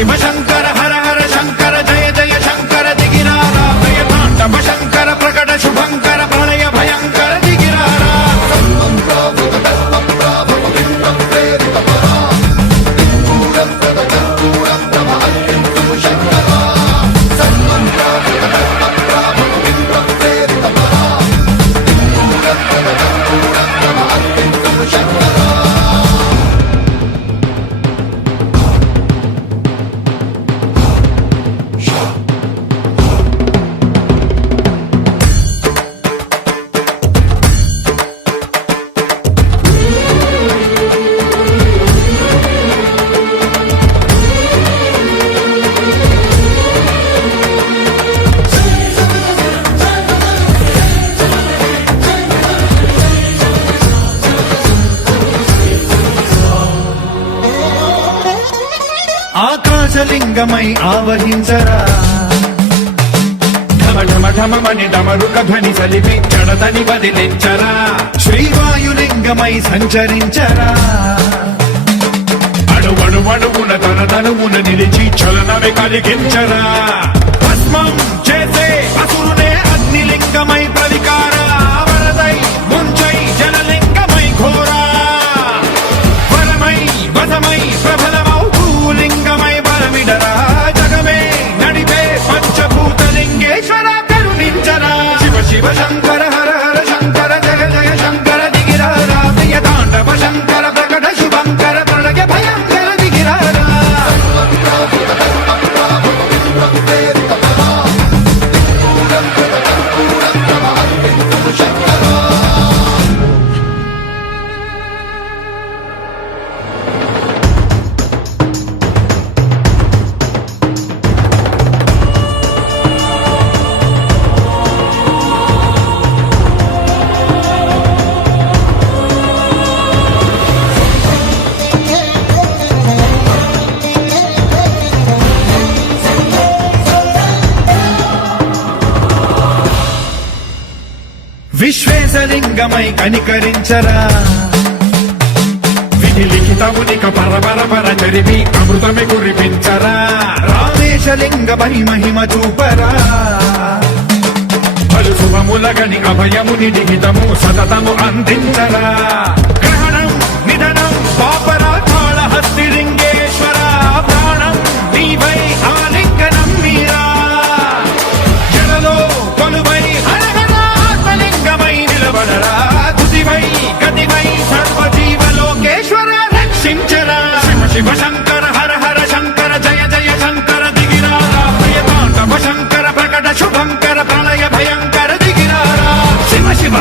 శివ శంకర హర హర శంకర జయ జయ శంకర దిగిరారా ప్రియ తాండవ శంకర ప్రకట శుభంకర ప్రళయ భయంకర దిగిరారా ఆకాశలింగమై ఆవహించరా ఢమ ఢమ ఢమమని డమరుక ధ్వని సలిపి జడదని వదిలించరా శ్రీవాయులింగమై సంచరించరా అణువణువున తన తనువున నిలిచి చలనమే కలిగించరా భస్మం చేసే అసురునే అగ్నిలింగమై ప్రవికారా వరదై ముంచై జలలింగమై ఘోరా వరమై వసమై ప్రబలమౌ భూలింగమై బలమిడరా జగమే నడిపే పంచభూతలింగేశ్వర కరుణించరా శివ శివ శంకర హర హర శంకర జయ జయ శంకర దిగిరారా ప్రియ తాండవ శంకర ప్రకట శుభంకర ప్రళయ భయంకర దిగిరారా విశ్వేశలింగమై కనికరించరా విధి లిఖితమునిక పరపర చరివి అమృతమే కురిపించరా రామేశలింగమై మహిమ చూపరా పలు శుభములగని అభయముని నిహితము సతతము అందించరా గ్రహణం నిధనం పాపరాధాళ హస్తిలింగేశ్వర ప్రాణం నీవై ఆలింగనం మీరా జలలో కొలువై నిలబడరా తుదివై గతివై సర్వజీవలోకేశ్వర రక్షించరా శివ శివ శంకర హర హర శంకర జయ జయ శంకర దిగిరారా ప్రియ తాండవ శంకర ప్రకట శుభంకర ప్రళయ భయంకర దిగిరారా శివ శివ